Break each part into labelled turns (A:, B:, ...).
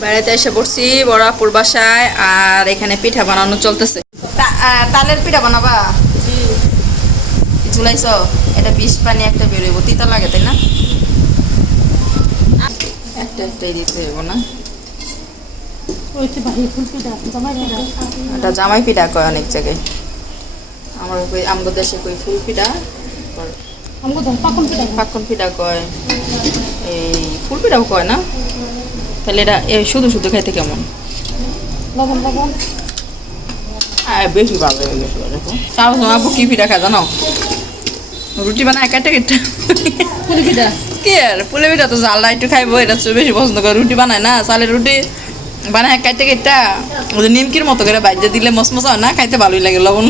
A: বেড়াতে এসে পড়ছি বড়াপুর বাসায় আর এখানে পিঠা বানানো চলতেছে। তা- তালের পিঠা বানাবা? ঝুলাইছ এটা বিষ পানি একটা বেরোইব তিতা লাগে তাই না? একটা একটাই দিতে হইব না।
B: জামাই পিঠা।
A: এটা জামাই পিঠা কয় অনেক জায়গায়। আমার কই আমগো দেশে কই ফুল পিঠা
B: পাকন পিঠা
A: পিঠা কয়। এই ফুল পিঠাও কয় না? তাহলে এটা এ শুধু শুধু খাইতে কেমন? আর বেশি ভালো তাও তোমার আপু কি পিঠা খায় জানো? রুটি বানায় কেটে কেটে।
B: ফুলি পিঠা?
A: কি আর পুলে পিঠা তো জালটা একটু খাইবো এটা বেশি পছন্দ করে। রুটি বানায় না চালের রুটি বানায় কেটে ওই যে নিমকির মতো করে বাইজে দিলে মসমসা হয় না খাইতে ভালোই লাগে লবণ।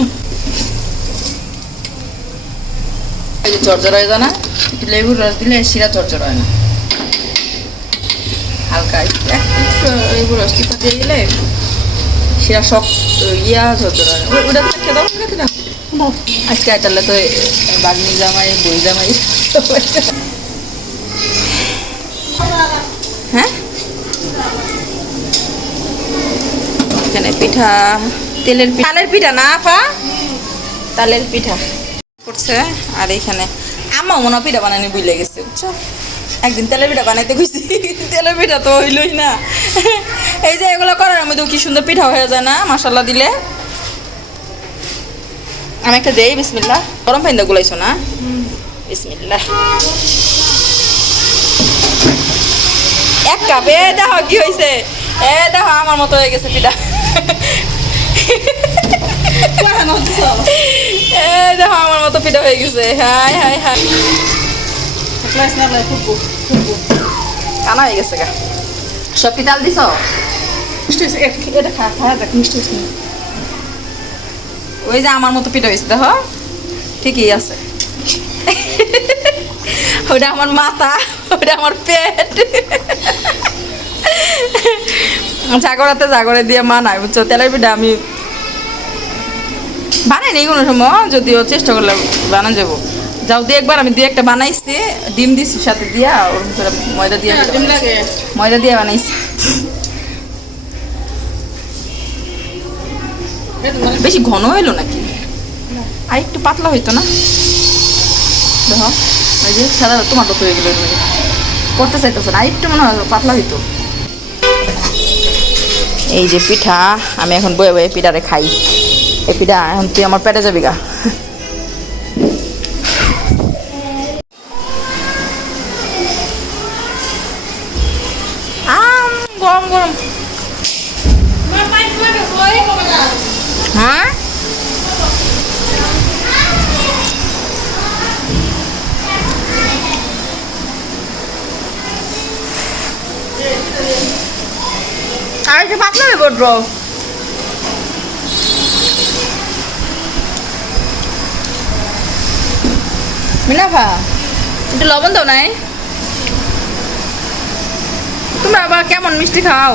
A: চরচর হয় না? একটু লেবুর রস দিলে শিরা চরচর হয় না। দিয়ে দিলে শক্ত ইয়া না ওটা তো আজকে তাহলে তো বাগনি জামাই বই জামাই। হ্যাঁ? এখানে পিঠা তেলের পিঠা। তালের পিঠা না আপা? তালের পিঠা। করছে আর এখানে আমা মনে পিঠা বানানি বুঝলে গেছে বুঝছ? একদিন তেলের পিঠা বানাইতে গেছি তেলের পিঠা তো হইলই না। এই যে এগুলো করার মধ্যে কি সুন্দর পিঠা হয়ে যায় না মশলা দিলে। আমি একটা দেই বিসমিল্লা গরম পানি গুলাইছো না? বিসমিল্লা এক কাপ। এ দেখো কি হয়েছে এ দেখো আমার মতো হয়ে গেছে পিঠা। এ দেখো আমার মতো পিঠা হয়ে গেছে। হাই হাই হাই। কানা হয়ে গেছে গা। সব কি তাল দিছ?
B: না।
A: ওই যে আমার মতো পিঠা হয়েছে দেখো। ঠিকই আছে। ওটা আমার মাথা ওটা আমার পেট। জাগরাতে জাগরে দিয়ে মানায় বুঝছ? তেলের পিঠা আমি বানাই নেই কোনো সময় যদিও চেষ্টা করলে বানানো যাব। যাও দিয়ে একবার আমি দুই একটা বানাইছি। ডিম দিছি সাথে দিয়া ওর ভিতরে ময়দা দিয়ে
B: হ্যাঁ, ডিম লাগে।
A: ময়দা দিয়ে বানাইছি। বেশি ঘন হইল নাকি? আর একটু পাতলা হইতো না? দেখো ওই যে সাদা টমাটো তো এগুলো এগুলো। করতে চাইতেছে না আর একটু মনে হয় পাতলা হইতো। এই যে পিঠা আমি এখন বয়ে বয়ে পিঠারে খাই। এই পিঠা এখন তুই আমার পেটে যাবি গা। গরম। হ্যাঁ? আর একটু পাতলা পড়ব মিনাফা একটু লবণ দাও নাই? তোমরা আবার কেমন মিষ্টি খাও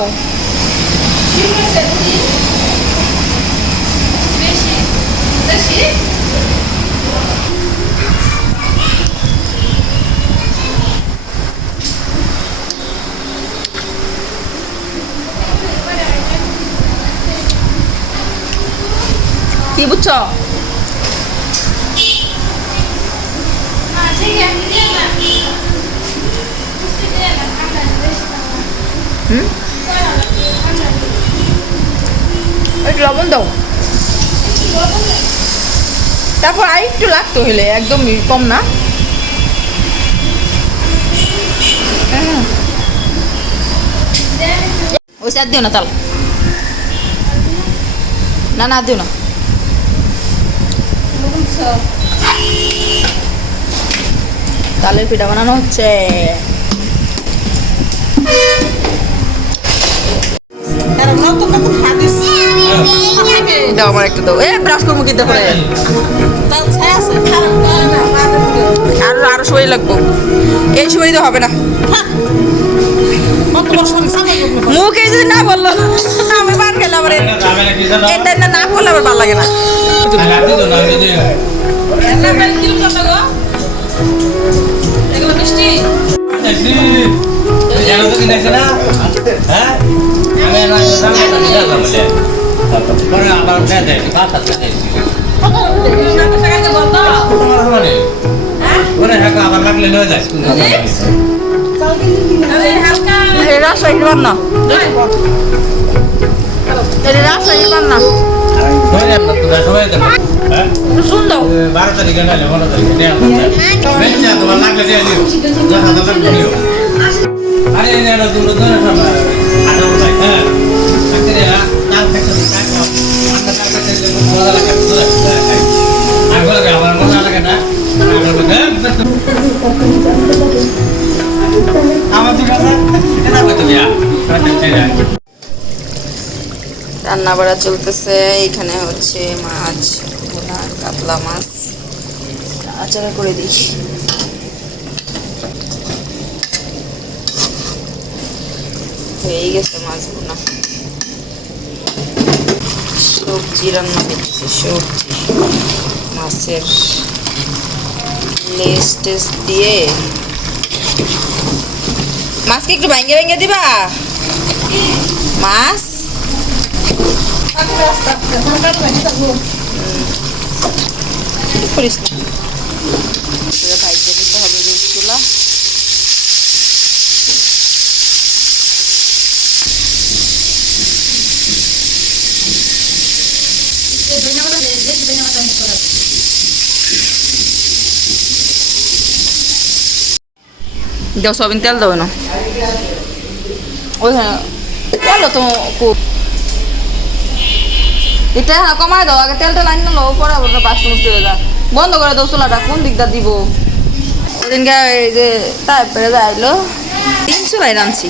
A: কি বুঝছ একটু লবণ দাও। তারপর আর একটু লাগতো হইলে একদম কম না? হ্যাঁ। ওই আর দিও না, তাল। না না, দিও না। তালের পিঠা বানানো হচ্ছে।
B: আর তো কত খাদিস
A: দাও, আমার একটা দাও। এ ব্রাশ করব করে
B: না
A: আরও আরও সময় লাগবো। এই সময় তো হবে না। মুখে যদি না বলল, আমি বার গেলাম রে। এটা না বললে আমার ভালো লাগে না।
B: মিষ্টি
C: হ্যাঁ পরে আবার দেয় দেয় কাজ আছে মানে হ্যাঁ আবার লাগলে লয়ে যায়
A: রাজশাহীর বান্না রাজশাহীর বান্না
C: হয়ে হ্যাঁ বারো তারিখে তারিখে তোমার লাগলে দিয়ে দিও আরে দুটো হ্যাঁ
A: রান্না বাড়া চলতেছে, এখানে হচ্ছে মাছ কাতলা মাছ। আচারা করে দিই। হয়ে গেছে মাছ ভুনা। সবজি রান্না করতেছি সবজি মাছের লেস টেস দিয়ে মাছকে একটু ভেঙে ভেঙে দিবা মাছ করিস না এবার ভাইকে দিতে হবে রোজগুলো দাও সবিন তেল দাও না ওইখানে তেল তো এটা হ্যাঁ কমায় দাও আগে তেলটা লাইন না লো পরে আবার বাস নষ্ট হয়ে যায় বন্ধ করে দাও চুলাটা কোন দিকটা দিব ওদিনকে এই যে তারপরে যাইলো তিন চুলাই রাঁধছি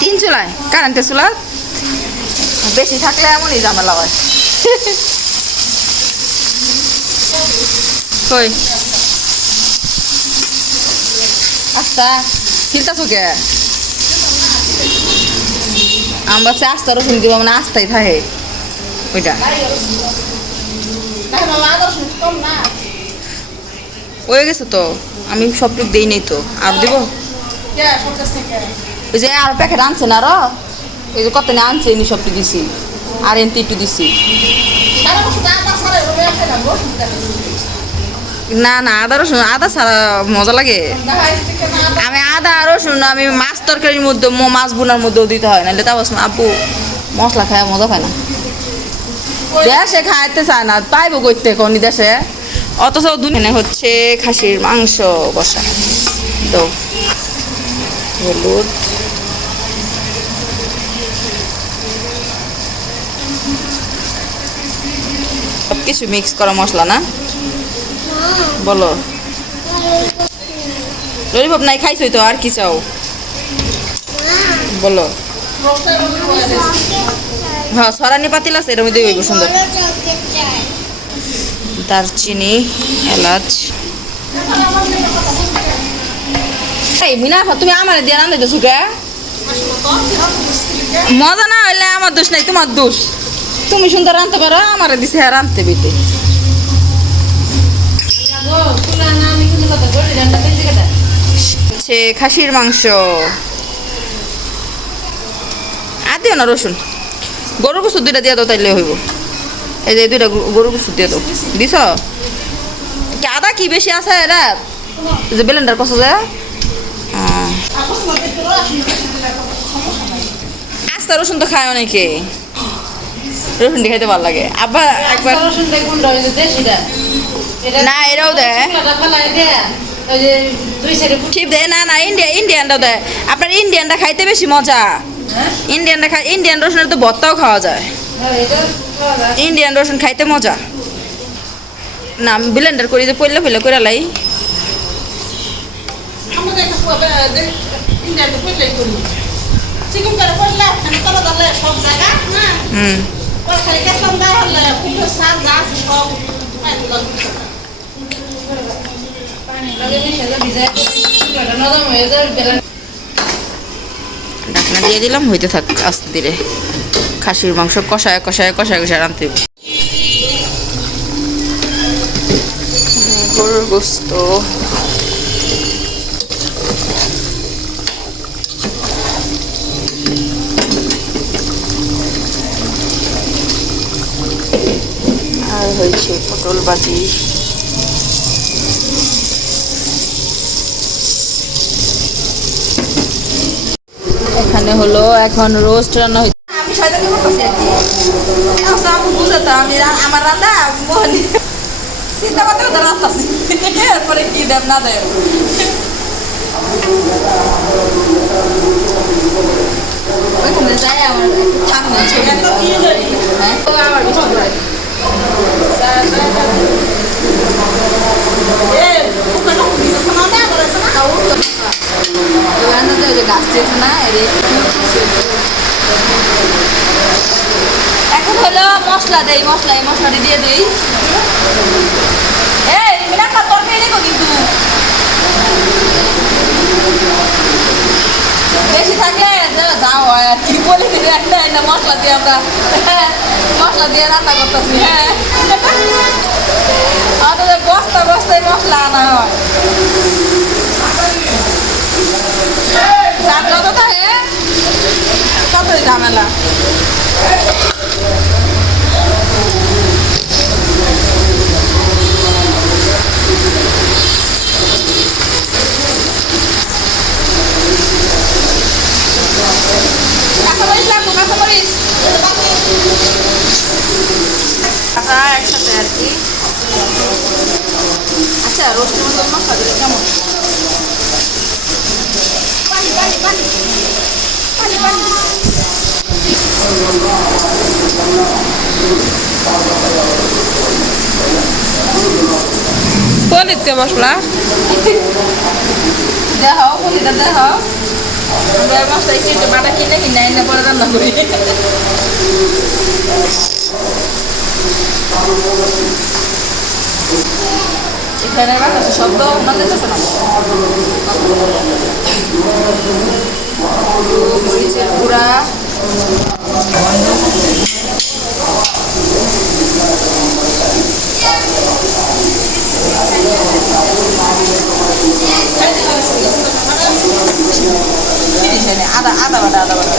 A: তিন চুলাই কারেন্টের চুলা বেশি থাকলে এমনই ঝামেলা হয় কই আস্তা ছিলতা চোখে আমরা সে আস্তা রসুন দিব মানে আস্তাই থাকে। ওইটা। হয়ে গেছে তো আমি সবটুক দিই নেই তো। আর দিব? ওই যে আর প্যাকেট আনছে না আরও? ওই যে কত না আনছে এনি সবটু দিছি। আর এনটি একটু দিছি। না না, আদা রসুন, আদা ছাড়া মজা লাগে। আমি আদা রসুন, আমি মাছ তরকারির মধ্যে মাছ বোনার মধ্যেও দিতে হয়, নাহলে তা আব্বু মশলা খায়, মজা পায় না। দেশে খাইতে চায় না, পাইবো করতে কোন দেশে? অথচ দুনিয়া হচ্ছে খাসির মাংস বসা তো, হলুদ। সব কিছু মিক্স করা মশলা না? বলো। ললিপপ নাই, খাইছই তো, আর কি চাও? বলো। হ্যাঁ সরানি পাতিল আছে এর মধ্যে হইব সুন্দর। দারচিনি, এলাচ। মিনা, তুমি দিয়ে মজা না হইলে আমার দোষ নাই, তোমার দোষ। তুমি সুন্দর রাঁধতে পারো আমার দিছে হ্যাঁ রাঁধতে বিতে। হচ্ছে খাসির মাংস। আর দিও না রসুন। গরু গুসু দুইটা দিয়ে দাও, তাইলে হইব। এই যে দুইটা গরু- গুসু দিয়ে দাও। দিছ? কি আদা কি বেশি আছে এরা যে বেলেন্ডার কষা যায় আস্তা রসুন তো খায় অনেকে। রসুন খাইতে ভালো লাগে। আবার একবার না এরাও দেয়। ঠিক দেয়। না না ইন্ডিয়া ইন্ডিয়ানটাও দেয়। আপনার ইন্ডিয়ানটা খাইতে বেশি মজা। ইন্ডিয়ানটা খাই ইন্ডিয়ান রসুনের তো ভর্তাও খাওয়া যায়। ইন্ডিয়ান রসুন খাইতে মজা। না ব্লেন্ডার করি যে পইলে পইলে করে। লাই হুম। ঢাকনা দিয়ে দিলাম, হইতে থাক, আস্তে ধীরে খাসির মাংস কষায় কষায় কষায় কষায় আনতে গরুর গোস্ত। আর হয়েছে পটল বাজি এখানে হলো এখন রোস্ট রান্না হচ্ছে আমি শয়তানি করতেছি আর কি এখন আমি বুঝাতো আমি রা- আমার রান্না মোহনি চিন্তা করতে করতে রান্তাছি এরপরে কি দেব না দেব ওইখানে যাই আমার একটু ঠান্ডা ছবি
B: এত কি জানি
A: হ্যাঁ তো আমার বিছানা যায়
B: এ ওখানে পুলিশ আছে না না করে আছে না
A: তাও তো দোকানে তো ওই যে গাছ দিয়েছে না এখন হলো মশলা দেই, মশলা, এই মশলাটি দিয়ে দিই। এই মিনাকা তরকারি দেখো কিন্তু। বেশি থাকলে যা- হয় আর কি। বলে দিলে একটা একটা মশলা দিয়ে আমরা মশলা দিয়ে রান্না করতেছি হ্যাঁ। বস্তা, বস্তায় মশলা আনা হয়। চাপ যত থাকে ততই ঝামেলা একসাথে আর কি আচ্ছা রোস্টের মতো মশলা দিলে কেমন
D: পনিরতে মশলা।
A: দেহ পনিরটা দেহ মশলা একটু বাটা কিনে কিনে এনে পরে রান্না করি। এখানে বাতাসে শব্দ না যেতেছে না মরিচের গুঁড়া আদা আদা বাটা আদা বাটা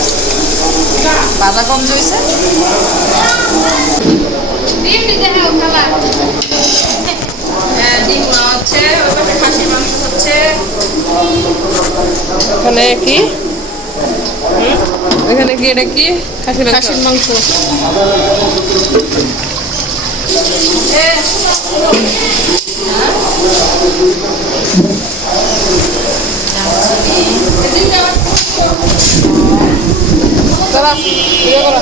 A: বাদা কম জইছে হ্যাঁ, ডিম পোড়া হচ্ছে ওই পাশে খাসির মাংস হচ্ছে
D: এখানে কি এখানে কি এটা কি খাসির মাংস?
B: খাসির মাংস
D: দাঁড়া, ইয়ে করো।